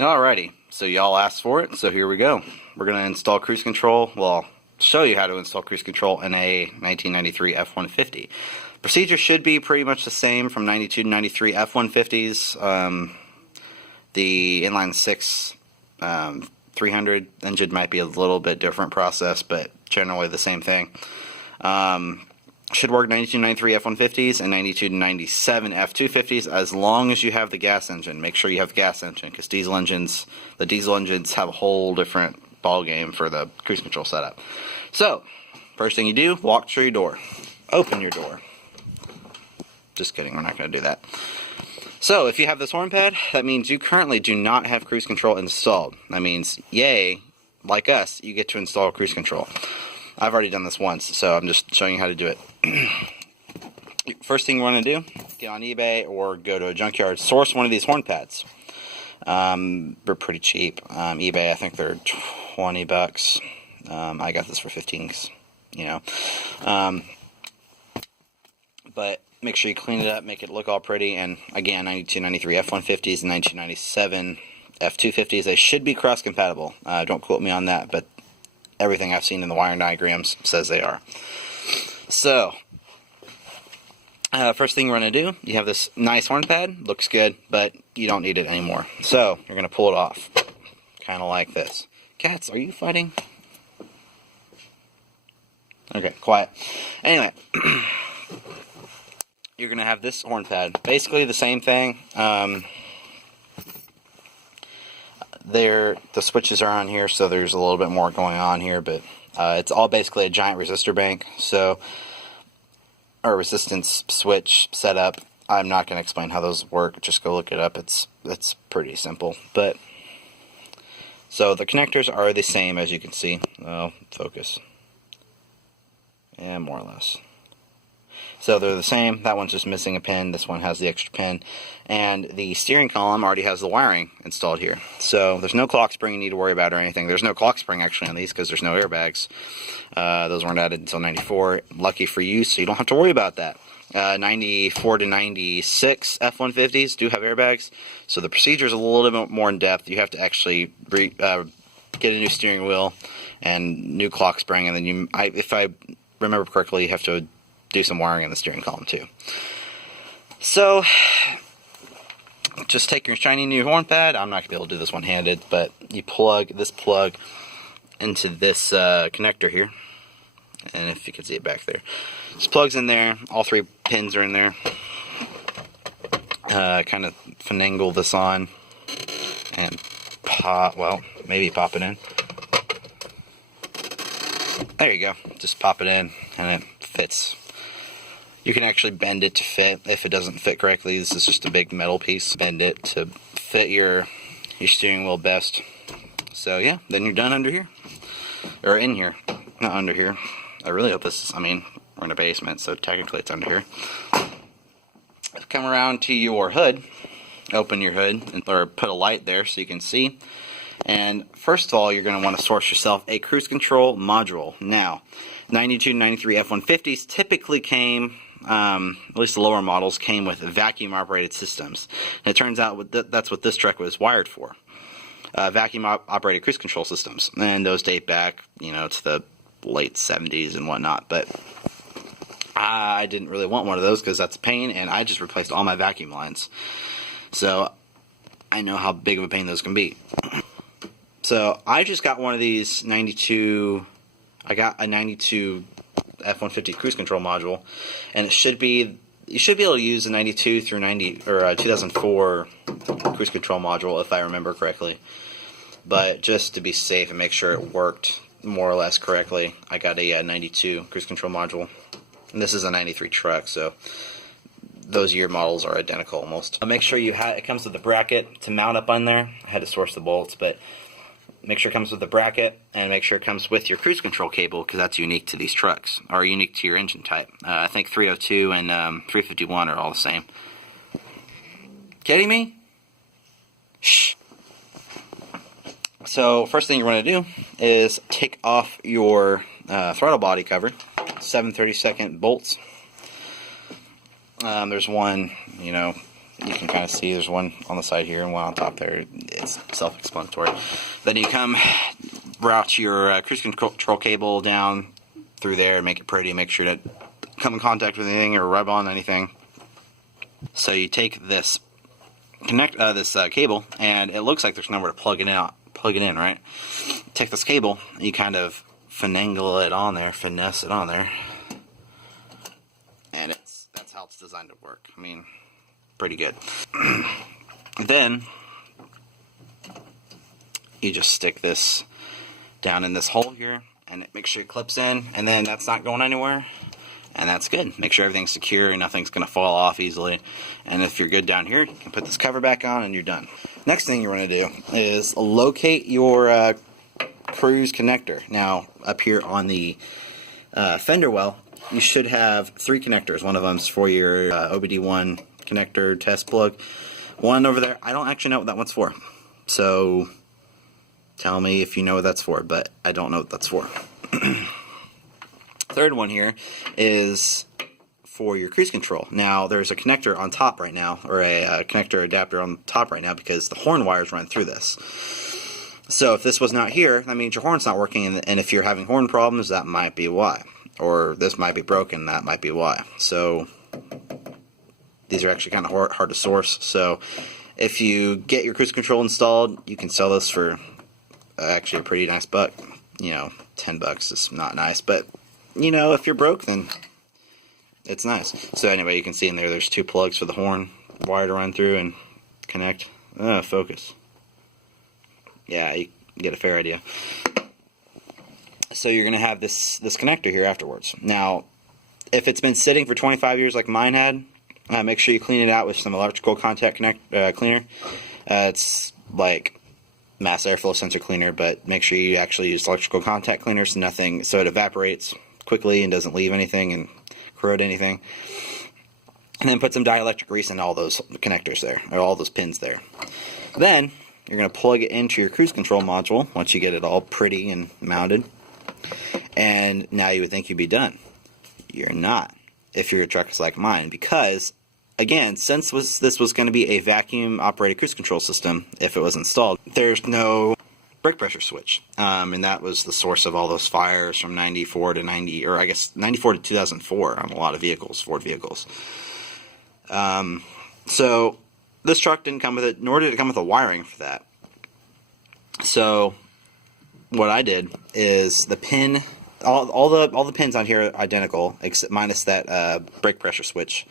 Alrighty, so y'all asked for it, so here we go. We're going to install cruise control. Well, I'll show you how to install cruise control in a 1993 F-150. Procedure should be pretty much the same from 92 to 93 F-150s. The inline 6 300 engine might be a little bit different process, but generally the same thing. Should work 92 to 93 F-150s and 92 to 97 F-250s as long as you have the gas engine. Make sure you have the gas engine, because the diesel engines have a whole different ball game for the cruise control setup. So, first thing you do, walk through your door. Open your door. Just kidding, we're not going to do that. So, if you have this horn pad, that means you currently do not have cruise control installed. That means, yay, like us, you get to install cruise control. I've already done this once, so I'm just showing you how to do it. First thing you want to do, get on eBay or go to a junkyard, source one of these horn pads. They're pretty cheap. eBay, I think they're 20 bucks. I got this for 15, you know. But make sure you clean it up, make it look all pretty. And again, 92, 93 F-150s and 1997 F-250s, they should be cross-compatible. Don't quote me on that, but everything I've seen in the wiring diagrams says they are. So, first thing we're going to do, you have this nice horn pad, looks good, but you don't need it anymore. So, you're going to pull it off, kind of like this. Cats, are you fighting? Okay, quiet. Anyway, you're going to have this horn pad, basically the same thing. The switches are on here, so there's a little bit more going on here, but it's all basically a giant resistor bank, or resistance switch setup. I'm not going to explain how those work, just go look it up. It's pretty simple. But so the connectors are the same, as you can see. Oh, focus. Yeah, more or less. So they're the same. That one's just missing a pin. This one has the extra pin. And the steering column already has the wiring installed here. So there's no clock spring you need to worry about or anything. There's no clock spring actually on these because there's no airbags. Those weren't added until 94. Lucky for you, so you don't have to worry about that. 94 to 96 F-150s do have airbags. So the procedure is a little bit more in depth. You have to actually get a new steering wheel and new clock spring. And then if I remember correctly, you have to do some wiring in the steering column too. So, just take your shiny new horn pad. I'm not going to be able to do this one-handed, but you plug this plug into this connector here. And if you can see it back there. This plugs in there. All three pins are in there. Kind of finagle this on. And maybe pop it in. There you go. Just pop it in and it fits. You can actually bend it to fit if it doesn't fit correctly. This is just a big metal piece. Bend it to fit your steering wheel best. So yeah, then you're done under here. Or in here. Not under here. I really hope this is, we're in a basement, so technically it's under here. Come around to your hood. Open your hood, or put a light there so you can see. And first of all, you're going to want to source yourself a cruise control module. Now, 92 to 93 F-150s typically came, at least the lower models, came with vacuum operated systems. And it turns out that's what this truck was wired for. Vacuum operated cruise control systems. And those date back, to the late 70s and whatnot. But I didn't really want one of those because that's a pain, and I just replaced all my vacuum lines. So I know how big of a pain those can be. So I just got one of these 92. I got a 92 F-150 cruise control module, and you should be able to use a 92 through 90 or a 2004 cruise control module if I remember correctly. But just to be safe and make sure it worked more or less correctly, I got a 92 cruise control module, and this is a 93 truck, so those year models are identical almost. Make sure it comes with a bracket to mount up on there. I had to source the bolts, but make sure it comes with a bracket, and make sure it comes with your cruise control cable, because that's unique to these trucks, or unique to your engine type. I think 302 and 351 are all the same. Kidding me? Shh. So first thing you want to do is take off your throttle body cover, 7/32 bolts. There's one, You can kind of see there's one on the side here and one on top there. It's self-explanatory. Then you route your cruise control cable down through there, make it pretty, make sure to come in contact with anything or rub on anything. So you take this cable, and it looks like there's nowhere to plug it in, right? Take this cable, you kind of finesse it on there, and that's how it's designed to work. I mean, pretty good. Then you just stick this down in this hole here, and make sure it clips in, and then that's not going anywhere, and that's good. Make sure everything's secure and nothing's going to fall off easily. And if you're good down here, you can put this cover back on and you're done. Next thing you want to do is locate your cruise connector. Now, up here on the fender well, you should have 3 connectors. One of them's for your OBD1 connector test plug. One over there, I don't actually know what that one's for. So tell me if you know what that's for, but I don't know what that's for. Third one here is for your cruise control. Now, there's a connector on top right now, or a connector adapter on top right now, because the horn wires run through this. So if this was not here, that means your horn's not working, and if you're having horn problems, that might be why. Or this might be broken, that might be why. So these are actually kind of hard to source. So if you get your cruise control installed, you can sell this for actually a pretty nice buck. You know, $10 is not nice, but you know, if you're broke, then it's nice. So anyway, you can see in there, there's 2 plugs for the horn wire to run through and connect. Focus. Yeah, you get a fair idea. So you're going to have this connector here afterwards. Now, if it's been sitting for 25 years like mine had, make sure you clean it out with some electrical contact cleaner. It's like mass airflow sensor cleaner, but make sure you actually use electrical contact cleaner so it evaporates quickly and doesn't leave anything and corrode anything. And then put some dielectric grease in all those connectors there, or all those pins there. Then you're going to plug it into your cruise control module once you get it all pretty and mounted. And now you would think you'd be done. You're not, if your truck is like mine, because again, since this was going to be a vacuum operated cruise control system, if it was installed, there's no brake pressure switch, and that was the source of all those fires from 94 to 90, or I guess 94 to 2004 on a lot of vehicles, Ford vehicles. So this truck didn't come with it, nor did it come with a wiring for that. So what I did is the pin, all the pins on here are identical, except minus that brake pressure switch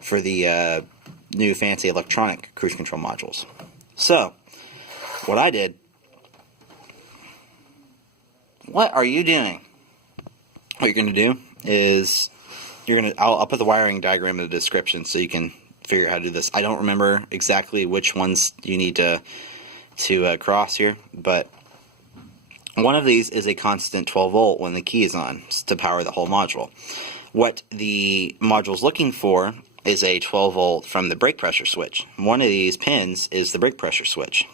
for the new fancy electronic cruise control modules. So what I did. What are you doing? What you're going to do is I'll put the wiring diagram in the description so you can figure out how to do this. I don't remember exactly which ones you need to cross here, but one of these is a constant 12 volt when the key is on to power the whole module. What the module is looking for is a 12 volt from the brake pressure switch. One of these pins is the brake pressure switch.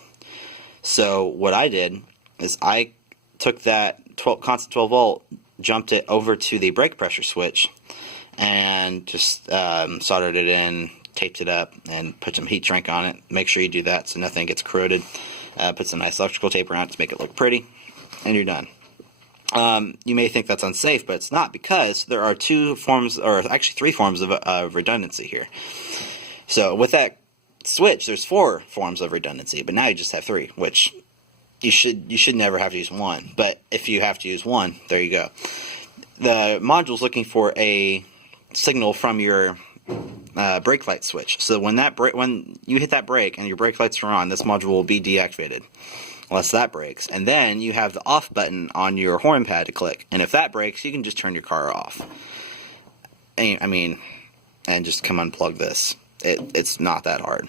So what I did is I took that constant 12 volt, jumped it over to the brake pressure switch, and just soldered it in, taped it up, and put some heat shrink on it. Make sure you do that so nothing gets corroded. Put some nice electrical tape around it to make it look pretty, and you're done. You may think that's unsafe, but it's not, because there are 2 forms, or actually 3 forms of redundancy here. So with that switch, there's 4 forms of redundancy, but now you just have 3, which you should never have to use one. But if you have to use one, there you go. The module's looking for a signal from your brake light switch. So when you hit that brake and your brake lights are on, this module will be deactivated unless that breaks. And then you have the off button on your horn pad to click. And if that breaks, you can just turn your car off. And just come unplug this. It's not that hard.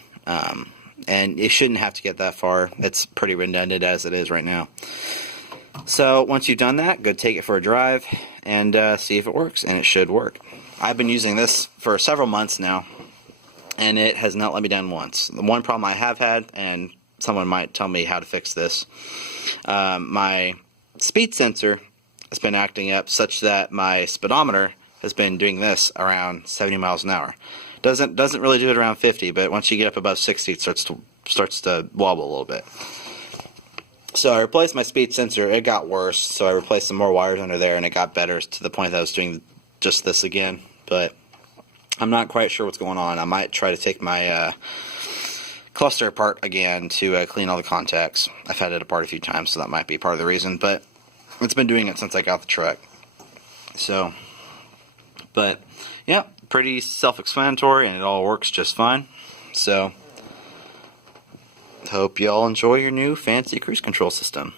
And it shouldn't have to get that far. It's pretty redundant as it is right now. So once you've done that, go take it for a drive and see if it works, and it should work. I've been using this for several months now, and it has not let me down once. The one problem I have had, and someone might tell me how to fix this, my speed sensor has been acting up such that my speedometer has been doing this around 70 miles an hour. Doesn't really do it around 50, but once you get up above 60, it starts to wobble a little bit. So I replaced my speed sensor. It got worse, so I replaced some more wires under there, and it got better to the point that I was doing just this again. But I'm not quite sure what's going on. I might try to take my cluster apart again to clean all the contacts. I've had it apart a few times, so that might be part of the reason. But it's been doing it since I got the truck. So, but yeah, pretty self-explanatory, and it all works just fine. So, hope you all enjoy your new fancy cruise control system.